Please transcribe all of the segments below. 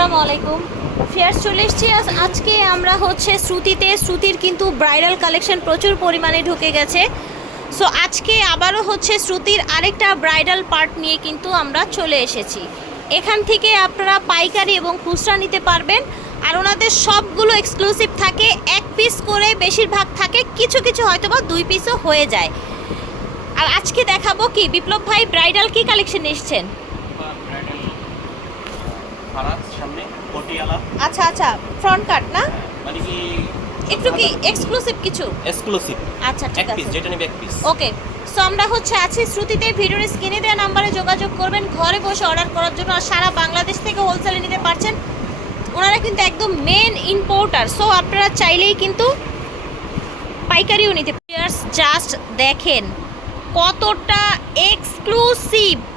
আসসালামু আলাইকুম। ফেয়ার চলে এসছি। আজ- আজকে আমরা হচ্ছে শ্রুতিতে। শ্রুতির কিন্তু ব্রাইডাল কালেকশন প্রচুর পরিমাণে ঢুকে গেছে। সো আজকে আবারও হচ্ছে শ্রুতির আরেকটা ব্রাইডাল পার্ট নিয়ে কিন্তু আমরা চলে এসেছি। এখান থেকে আপনারা পাইকারি এবং খুচরা নিতে পারবেন। আর ওনাদের সবগুলো এক্সক্লুসিভ থাকে। এক পিস করে বেশিরভাগ থাকে। কিছু কিছু হয়তো বা দুই পিসও হয়ে যায়। আর আজকে দেখাবো কি? বিপ্লব ভাই ব্রাইডাল কি কালেকশন এসছেন? ব্রাইডাল ফারাজ সামনে পটিয়ালা। আচ্ছা আচ্ছা ফ্রন্ট কাট না? মানে কি একটু কি এক্সক্লুসিভ কিছু? এক্সক্লুসিভ আচ্ছা ঠিক আছে। যেটা নেবে এক পিস ওকে সো আমরা হচ্ছে আছি শ্রুতিতে ভিডিওর স্ক্রিনে দেওয়া নাম্বারে যোগাযোগ করবেন ঘরে বসে অর্ডার করার জন্য আর সারা বাংলাদেশ থেকে হোলসেলে নিতে পারছেন। ওনারা কিন্তু একদম মেন ইম্পোর্টার সো আপনারা চাইলেই কিন্তু পাইকারিও নিতে জাস্ট দেখেন কতটা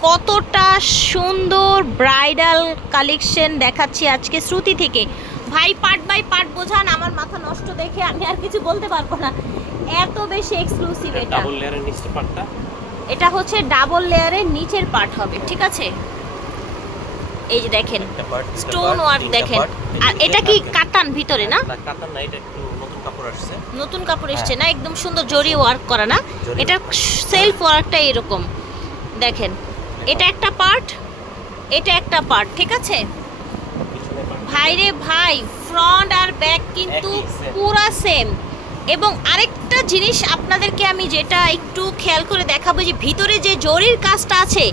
কতটা সুন্দর ব্রাইডাল কালেকশন দেখাচ্ছি আজকে শ্রুতি থেকে। ভাই পার্ট বাই পার্ট বোঝান আমার মাথা নষ্ট দেখে আমি আর কিছু বলতে পারব না। এত বেশি এক্সক্লুসিভ এটা ডাবল লেয়ারের নিচে পার্টটা এটা হচ্ছে ডাবল লেয়ারের নিচের পার্ট হবে ঠিক আছে? এই যে দেখেন স্টোন ওয়ার্ক দেখেন। আর এটা কি কাতান ভিতরে না? কাতার না এটা একটু নতুন কাপড় আসছে। নতুন কাপড় এসছে না? একদম সুন্দর জরি ওয়ার্ক করা না? এটা সেলফ ওয়ার্কটা এরকম। দেখেন এটা একটা পার্ট এটা একটা পার্ট ঠিক আছে? ভাইরে ভাই ফ্রন্ট আর ব্যাক কিন্তু পুরা সেম এবং আরেকটা জিনিস আপনাদেরকে আমি যেটা একটু খেয়াল করে দেখাবো যে ভিতরে যে জরির কাজটা আছে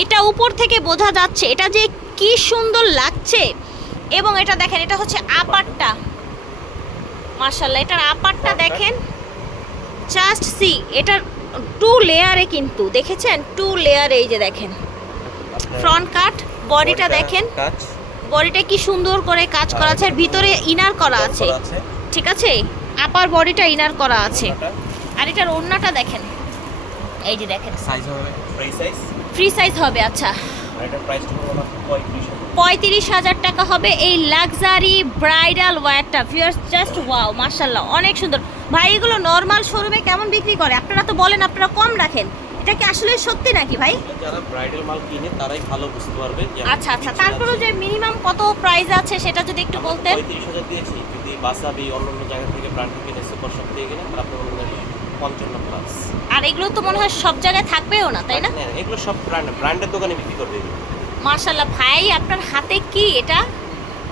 এটা উপর থেকে বোঝা যাচ্ছে এটা যে কি সুন্দর লাগছে। এবং এটা দেখেন এটা হচ্ছে আপারটা। মার্শাল্লাহ এটার আপারটা দেখেন। জাস্ট সি এটার টু লেয়ারে কিন্তু দেখেছেন? টু লেয়ারে এই যে দেখেন। ফ্রন্ট কাট বডিটা দেখেন। বডিটা কি সুন্দর করে কাজ করা আছে? আর ভিতরে ইনার করা আছে। ঠিক আছে? আপার বডিটা ইনার করা আছে। আর এটার ওড়নাটা দেখেন। এই যে দেখেন। সাইজ হবে ফ্রি সাইজ ফ্রি সাইজ হবে আচ্ছা। আর এটা প্রাইস হবে মাত্র 35 পঁয়ত্রিশ হাজার টাকা হবে এই লাক্সারি ব্রাইডাল ওয়্যারটা। ভিউয়ার্স জাস্ট ওয়াও মার্শাল্লাহ অনেক সুন্দর। ভাই এগুলো নর্মাল শোরুমে কেমন বিক্রি করে? আপনারা তো বলেন আপনারা কম রাখেন। এটা কি আসলে সত্যি নাকি ভাই? যারা ব্রাইডাল মাল কিনে তারাই ভালো বুঝতে পারবে আচ্ছা আচ্ছা তারপরেও যে মিনিমাম কত প্রাইস আছে সেটা যদি একটু বলতেন। পঁয়ত্রিশ হাজার দিয়েছি। যদি বাসাবি অন্য অন্য জায়গা থেকে ব্র্যান্ড কিনে সুপার শপ থেকে কিনে আপনার পঞ্চান্ন প্লাস আর এগুলো তো মনে হয় সব জায়গায় থাকবেও না তাই না? এগুলো সব ব্র্যান্ড ব্র্যান্ডের দোকানে বিক্রি করবে মার্শাল্লাহ ভাই আপনার হাতে কি এটা?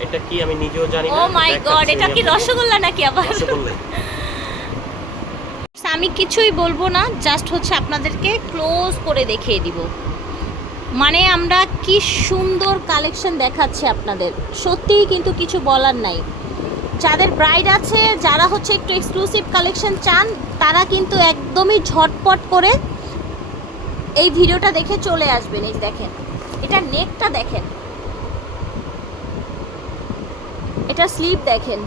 এটা কি আমি নিজেও জানি না ও মাই গড এটা কি রসগোল্লা নাকি আবার? রসগোল্লাই। আমি কিছুই বলব না জাস্ট হচ্ছে আপনাদেরকে ক্লোজ করে দেখিয়ে দিব। মানে আমরা কি সুন্দর কালেকশন দেখাচ্ছি আপনাদের। সত্যিই কিন্তু কিছু বলার নাই। যাদের ব্রাইড আছে যারা হচ্ছে একটু এক্সক্লুসিভ কালেকশন চান তারা কিন্তু একদমই ঝটপট করে এই ভিডিওটা দেখে চলে আসবেন এই দেখেন। এটা নেকটা দেখেন। এটা স্লিভ দেখেন।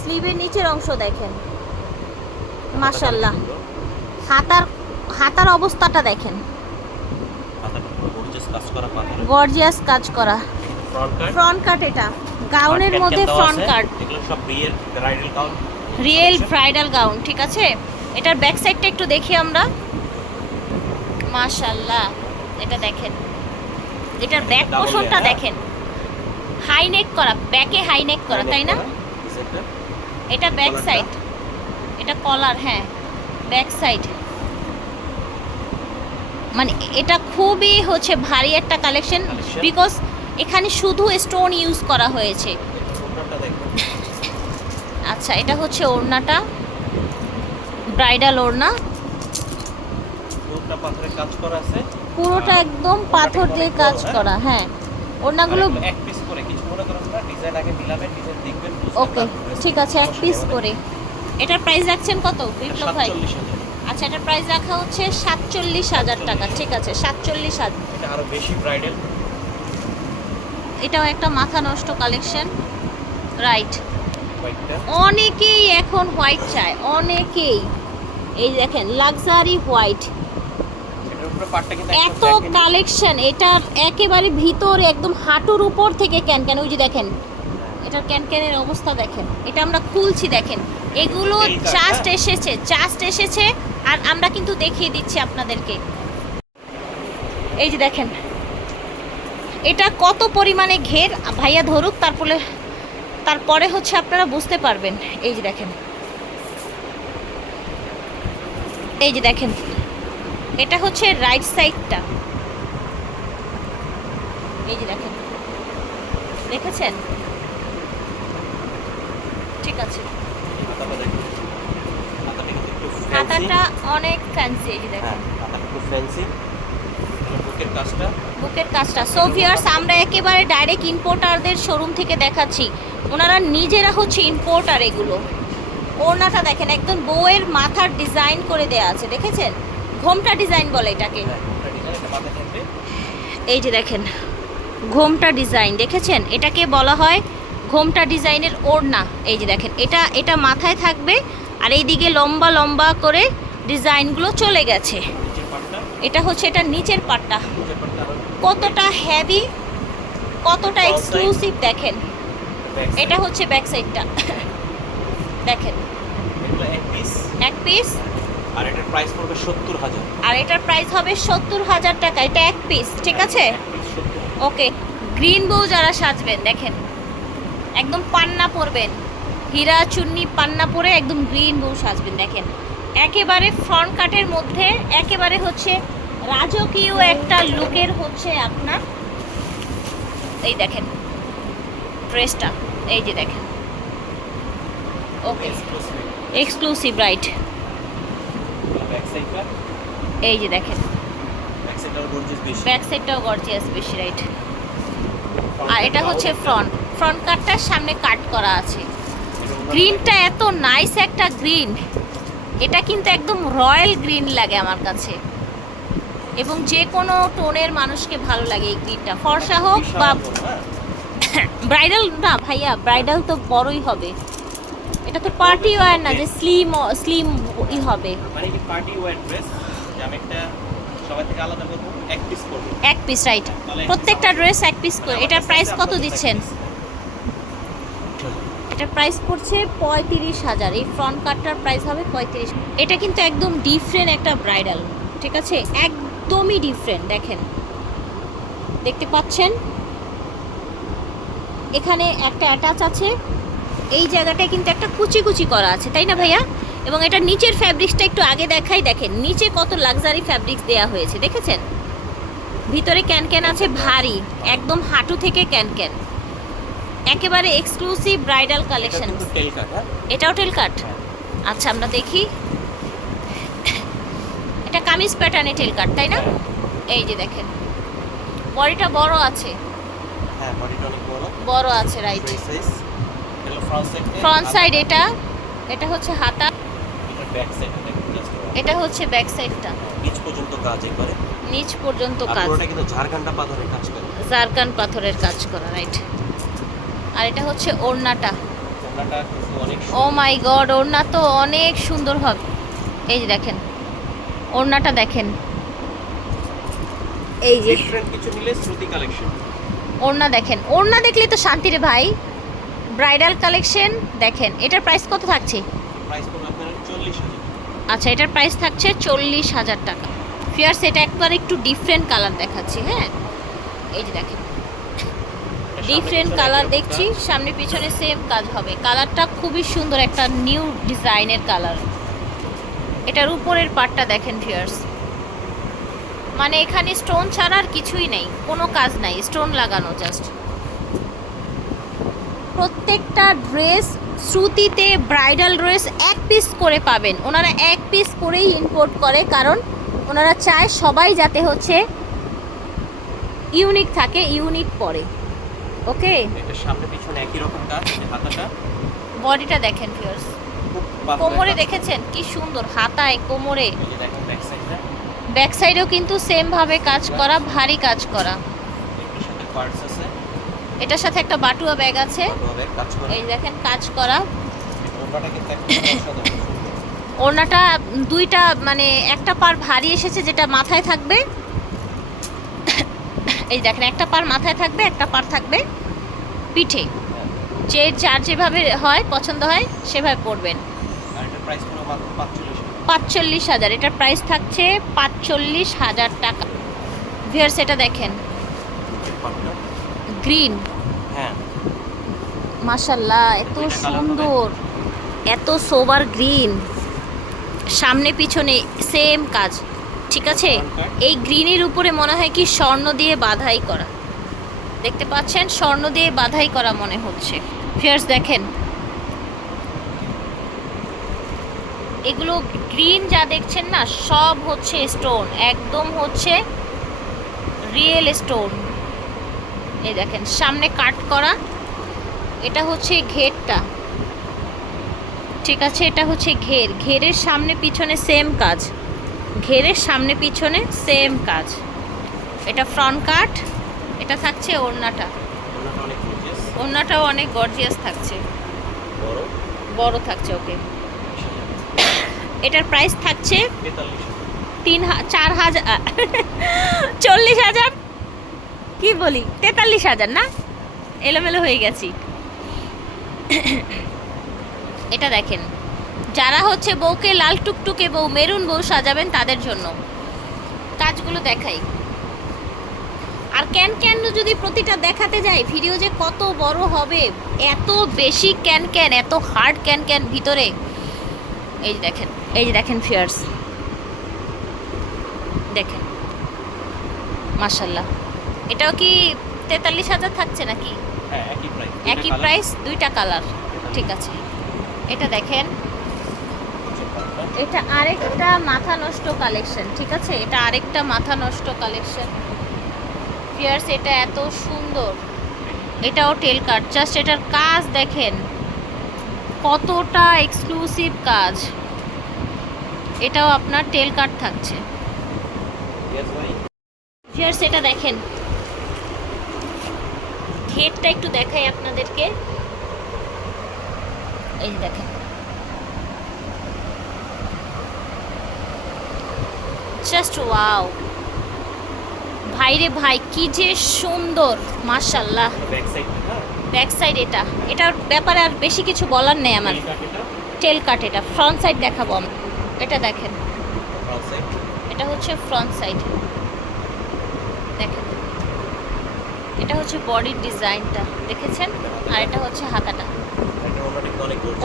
স্লিভের নিচের অংশ দেখেন। মাশাল্লাহ হাতার হাতার অবস্থাটা দেখেন। গর্জিয়াস কাজ করা ফ্রন্ট কাট এটা। গাউনের মধ্যে front cut. Real bridal gown ঠিক আছে? এটার ব্যাক সাইডটা একটু দেখি আমরা। মাশাল্লাহ এটা দেখেন। এটার ব্যাক পোর্শনটা দেখেন। হাই নেক করা ব্যাকে হাই নেক করা তাই না? এটা ব্যাক সাইড এটা কলার হ্যাঁ ব্যাক সাইড মানে এটা খুবই হচ্ছে ভারী একটা কালেকশন বিকজ এখানে শুধু স্টোন ইউজ করা হয়েছে। আচ্ছা এটা হচ্ছে ওড়নাটা। ব্রাইডাল ওড়না। কাজ করা আছে। পুরোটা একদম পাথর দিয়ে কাজ? করা হ্যাঁ। এগুলো এক পিস করে কিছু মনে করেন না ডিজাইন আগে মিলাবেন ডিজাইন দেখবেন ওকে ঠিক আছে এক পিস করে। এটার প্রাইস রাখছেন কত বিপ্লব ভাই? আচ্ছা এটার প্রাইস রাখা হচ্ছে সাতচল্লিশ হাজার টাকা ঠিক আছে সাতচল্লিশ হাজার। এটা আরও বেশি ব্রাইডাল এটাও একটা মাথা নষ্ট কালেকশন রাইট অনেকেই এখন হোয়াইট চায় অনেকেই। এই দেখেন লাক্সারি হোয়াইট এটার উপরে পাটটা কিন্তু এত কালেকশন এটার একেবারে ভিতরে একদম হাঁটুর উপর থেকে ক্যান ক্যান ওই যে দেখেন এটার ক্যান ক্যানের অবস্থা দেখেন এটা আমরা খুলছি দেখেন এগুলো জাস্ট এসেছে জাস্ট এসেছে আর আমরা কিন্তু দেখিয়ে দিচ্ছি আপনাদেরকে। এই যে দেখেন এটা কত পরিমাণে ঘের ভাইয়া ধরুক তারপরে তারপরে হচ্ছে আপনারা বুঝতে পারবেন। এই যে দেখেন এই যে দেখেন এটা হচ্ছে রাইট সাইডটা এই যে দেখেন। দেখেছেন? ঠিক আছে। হাতাটা। হাতাটা অনেক ফ্যান্সি এই যে দেখেন। ফ্যান্সি বুকের কাজটা। বুকের কাজটা। সো ভিউয়ার্স আমরা একেবারে ডাইরেক্ট ইম্পোর্টারদের শোরুম থেকে দেখাচ্ছি। ওনারা নিজেরা হচ্ছে ইম্পোর্টার এগুলো। ওড়নাটা দেখেন একদম বউয়ের মাথার ডিজাইন করে দেয়া আছে। দেখেছেন? ঘোমটা ডিজাইন বলে এটাকে। হ্যাঁ এই যে দেখেন ঘোমটা ডিজাইন দেখেছেন? এটাকে বলা হয় ঘোমটা ডিজাইনের ওড়না। এই যে দেখেন এটা এটা মাথায় থাকবে আর এইদিকে লম্বা লম্বা করে ডিজাইনগুলো চলে গেছে। এটা হচ্ছে এটা নিচের পাটটা। কতটা হেভি কতটা এক্সক্লুসিভ দেখেন। এটা হচ্ছে ব্যাক সাইডটা দেখেন। পিস এক পিস আর এটার প্রাইস পড়বে সত্তর হাজার। আর এটার প্রাইস হবে সত্তর হাজার টাকা। এটা এক পিস ঠিক আছে? ওকে গ্রিন বউ যারা সাজবেন দেখেন একদম পান্না পরবেন। হীরা চুন্নি পান্না পরে একদম গ্রিন বউ সাজবেন দেখেন। একেবারে ফ্রন্ট কাটের মধ্যে একেবারে হচ্ছে রাজকীয় একটা লুকের হচ্ছে আপনার এই দেখেন ড্রেসটা এই যে দেখেন। ওকে এক্সক্লুসিভ রাইট সাইডটা? এই যে দেখেন। ব্যাক সাইডটাও গর্জিয়াস বেশি। ব্যাক সাইডটাও গর্জিয়াস বেশি রাইট আর এটা হচ্ছে ফ্রন্ট ফ্রন্ট কাটটার সামনে কাট করা আছে। গ্রিনটা এত নাইস একটা গ্রিন এটা কিন্তু একদম রয়্যাল গ্রিন লাগে আমার কাছে। এবং যে কোনো টোনের মানুষকে ভালো লাগে এই গ্রিনটা ফর্সা হোক বা ব্রাইডাল না ভাইয়া ব্রাইডাল তো বড়ই হবে। এটা তো পার্টি ওয়্যার না যে স্লিম স্লিম ই হবে। মানে কি পার্টি ওয়্যার ড্রেস যে আমি একটা সবাই থেকে আলাদা করব এক পিস করব। এক পিস রাইট প্রত্যেকটা ড্রেস এক পিস করে। এটার প্রাইস কত দিচ্ছেন? এটার প্রাইস পড়ছে পঁয়ত্রিশ হাজার। এই ফ্রন্ট কাটটার প্রাইস হবে পঁয়ত্রিশ। এটা কিন্তু একদম ডিফারেন্ট একটা ব্রাইডাল ঠিক আছে? একদমই ডিফারেন্ট দেখেন। দেখতে পাচ্ছেন? এখানে একটা অ্যাটাচ আছে। এই জায়গাটায় কিন্তু একটা কুচি কুচি করা আছে তাই না ভাইয়া? এবং এটা নিচের ফ্যাব্রিক্সটা একটু আগে দেখাই দেখেন নিচে কত লাক্সারি ফ্যাব্রিক্স দেয়া হয়েছে দেখেছেন? ভিতরে ক্যান ক্যান আছে ভারী একদম হাঁটু থেকে ক্যান ক্যান একেবারে এক্সক্লুসিভ ব্রাইডাল কালেকশন হ্যাঁ? এটাও টেল কাট আচ্ছা আমরা দেখি। এটা কামিজ প্যাটার্নে টেল কাট তাই না? এই যে দেখেন বডিটা বড় আছে। হ্যাঁ বডিটা অনেক বড়। বড় আছে রাইট ফ্রন্ট সাইড এটা এটা হচ্ছে হাতা। এটা হচ্ছে ব্যাক সাইডটা নিচ পর্যন্ত কাজ একবারে। নিচ পর্যন্ত কাজ। পুরোটা কিন্তু ঝাড়খান্ডা পাথরের কাজ করে। জারকান পাথরের কাজ করা রাইট আর এটা হচ্ছে ওড়নাটা। ওনাটা কিন্তু অনেক ও মাই গড ওড়না তো অনেক সুন্দর হবে। এই যে দেখেন ওড়নাটা দেখেন। এই যে। কিছু নিলে শ্রুতি কালেকশন ওড়না দেখেন। ওড়না দেখলেই তো শান্তি রে ভাই। ব্রাইডাল কালেকশন দেখেন এটার প্রাইস কত থাকছে? আচ্ছা এটার প্রাইস থাকছে চল্লিশ হাজার টাকা। ফিয়ার্স এটা একবার একটু ডিফারেন্ট কালার দেখাচ্ছি হ্যাঁ? এই যে দেখেন। ডিফারেন্ট কালার দেখছি সামনে পিছনে সেম কাজ হবে। কালারটা খুবই সুন্দর একটা নিউ ডিজাইনের কালার এটার উপরের পার্টটা দেখেন ফিয়ার্স মানে এখানে স্টোন ছাড়া আর কিছুই নেই কোনো কাজ নাই স্টোন লাগানো জাস্ট প্রত্যেকটা ড্রেস শ্রুতিতে ব্রাইডাল ড্রেস এক পিস করে পাবেন। ওনারা এক পিস করেই ইম্পোর্ট করে কারণ ওনারা চায় সবাই যাতে হচ্ছে ইউনিক থাকে ইউনিক পরে। ওকে? এটা সামনে পিছনে একই রকম কাজ হাতাটা। বডিটা দেখেন ফিয়ার্স কোমরে দেখেছেন? কি সুন্দর হাতায় কোমরে। ব্যাক সাইডেও কিন্তু সেম ভাবে কাজ করা ভারী কাজ করা এর সাথে পার্টস আছে এটার সাথে একটা বাটুয়া ব্যাগ আছে। এই দেখেন কাজ করা। ওড়নাটা দুইটা মানে একটা পার ভারী এসেছে যেটা মাথায় থাকবে। এই দেখেন একটা পার মাথায় থাকবে একটা পার থাকবে। পিঠে। হ্যাঁ। যে যার যেভাবে হয় পছন্দ হয় সেভাবে পরবেন। আর এটার প্রাইস পড়বে মাত্র পাঁচচল্লিশ হাজার। এটার প্রাইস থাকছে পাঁচচল্লিশ হাজার টাকা। ভিয়ার্স এটা দেখেন। গ্রিন হ্যাঁ। মাশাল্লাহ এত? সুন্দর। এত সোবার গ্রিন সামনে পিছনে সেম কাজ। ঠিক আছে? এই গ্রিনের উপরে মনে হয় কি স্বর্ণ দিয়ে বাধাই করা। দেখতে পাচ্ছেন? স্বর্ণ দিয়ে বাধাই করা মনে হচ্ছে। ফিয়ার্স দেখেন। এগুলো গ্রিন যা দেখছেন না সব হচ্ছে স্টোন একদম হচ্ছে রিয়েল স্টোন এই দেখেন সামনে কাট করা এটা হচ্ছে ঘেরটা। ঠিক আছে এটা হচ্ছে ঘের। ঘেরের সামনে পিছনে সেম কাজ। ঘেরের সামনে পিছনে সেম কাজ। এটা ফ্রন্ট কাট এটা থাকছে ওড়নাটা। ওড়নাটাও অনেক গর্জিয়াস থাকছে। বড়? বড় থাকছে ওকে। এটার প্রাইস থাকছে তিন হা- চার হাজার চল্লিশ হাজার কি বলি? তেতাল্লিশ হাজার, না? এলোমেলো হয়ে গেছি। এটা দেখেন, যারা হচ্ছে বউকে লাল টুকটুকে বউ, মেরুন বউ সাজাবেন তাদের জন্য। কাজগুলো দেখাই। আর ক্যান ক্যান যদি প্রতিটা দেখাতে যাই ভিডিও যে কত বড় হবে, এত বেশি ক্যান ক্যান, এত হার্ড ক্যান ক্যান ভিতরে। এই যে দেখেন, এই যে দেখেন ফিয়ার্স দেখেন। মাশাল্লাহ এটাও কি তেতাল্লিশ হাজার থাকছে নাকি? হ্যাঁ একই প্রাইস দুইটা কালার ঠিক আছে। এটা দেখেন। এটা আরেকটা মাথা নষ্ট কালেকশন ঠিক আছে? এটা আরেকটা মাথা নষ্ট কালেকশন ফিয়ার্স এটা এত সুন্দর। এটাও টেল কাট জাস্ট এটার কাজ দেখেন। কতটা এক্সক্লুসিভ কাজ। এটাও আপনার টেল কাট থাকছে। ফিয়ার্স এটা দেখেন। ঘেরটা একটু দেখাই আপনাদেরকে। এই দেখেন। জাস্ট ওয়াও ভাইরে ভাই কি যে সুন্দর মাশাল্লাহ ব্যাক সাইড এটা। এটার ব্যাপারে আর বেশি কিছু বলার নেই আমার। টেল কাট এটা। ফ্রন্ট সাইড দেখাবো আমি। এটা দেখেন। এটা হচ্ছে ফ্রন্ট সাইড দেখেন। এটা হচ্ছে বডির ডিজাইনটা, দেখেছেন? আর এটা হচ্ছে হাতাটা।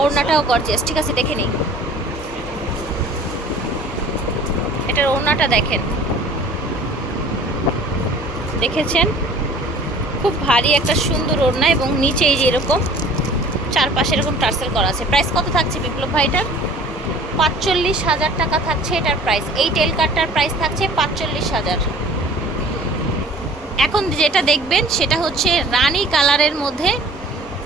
ওড়নাটাও গর্জিয়াস ঠিক আছে, দেখে নিই। এটার ওড়নাটা দেখেন। দেখেছেন? খুব ভারী একটা সুন্দর ওড়না এবং নিচে এই যে এরকম, চারপাশে এরকম টার্সেল করা আছে। প্রাইস কত থাকছে বিপ্লব ভাইটার পাঁচচল্লিশ হাজার টাকা থাকছে এটার প্রাইস। এই টেল কার্ডটার প্রাইস থাকছে পাঁচচল্লিশ হাজার। এখন যেটা দেখবেন, সেটা হচ্ছে রানী কালারের মধ্যে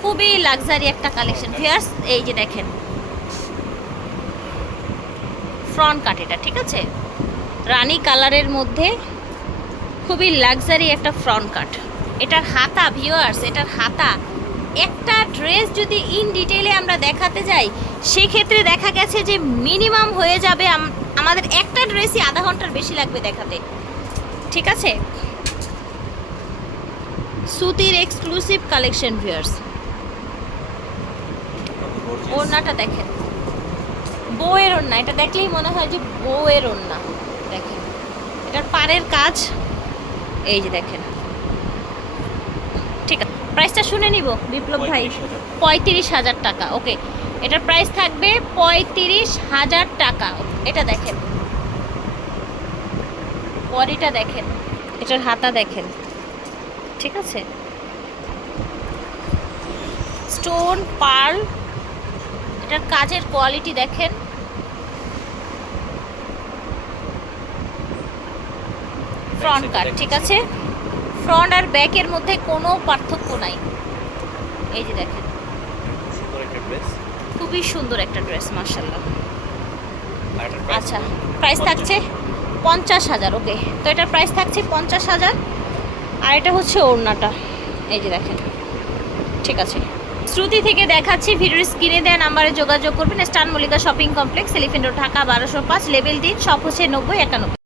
খুবই লাক্সারি একটা কালেকশন ফিয়ার্স এই যে দেখেন। ফ্রন্ট কাট এটা, ঠিক আছে? রানী কালারের মধ্যে খুবই লাক্সারি একটা ফ্রন্ট কাট এটার হাতা ভিউয়ার্স এটার হাতা। একটা ড্রেস যদি ইন ডিটেলে আমরা দেখাতে যাই, সেক্ষেত্রে দেখা গেছে যে মিনিমাম হয়ে যাবে আমাদের একটা ড্রেসই আধা ঘণ্টার বেশি লাগবে দেখাতে। ঠিক আছে? সুতির এক্সক্লুসিভ কালেকশন ভিউয়ার্স ওড়নাটা দেখেন। বউয়ের ওড়না। এটা দেখলেই মনে হয় যে বউয়ের ওড়না। দেখেন। এটার পাড়ের কাজ। এই যে দেখেন। ঠিক আছে। প্রাইসটা শুনে নিব, বিপ্লব ভাই। পঁয়ত্রিশ হাজার টাকা। ওকে। এটার প্রাইস থাকবে পঁয়ত্রিশ হাজার টাকা। এটা দেখেন। বডিটা দেখেন। এটার হাতা দেখেন। ঠিক আছে? স্টোন পার্ল এটার কাজের কোয়ালিটি দেখেন। ফ্রন্ট কাট ঠিক আছে? ফ্রন্ট আর ব্যাকের মধ্যে কোনো পার্থক্য নাই। এই যে দেখেন। খুবই সুন্দর একটা ড্রেস মার্শাল্লাহ আচ্ছা প্রাইস থাকছে পঞ্চাশ হাজার ওকে তো এটার প্রাইস থাকছে পঞ্চাশ হাজার। আর এটা হচ্ছে ওড়নাটা। এই যে দেখেন। ঠিক আছে। শ্রুতি থেকে দেখাচ্ছি, ভিডিওর স্ক্রিনে দেওয়া নাম্বারে যোগাযোগ করবেন। স্টান Mallika shopping complex, Elephant Dhaka বারোশো পাঁচ, লেভেল তিন সব হচ্ছে নব্বই একানব্বই।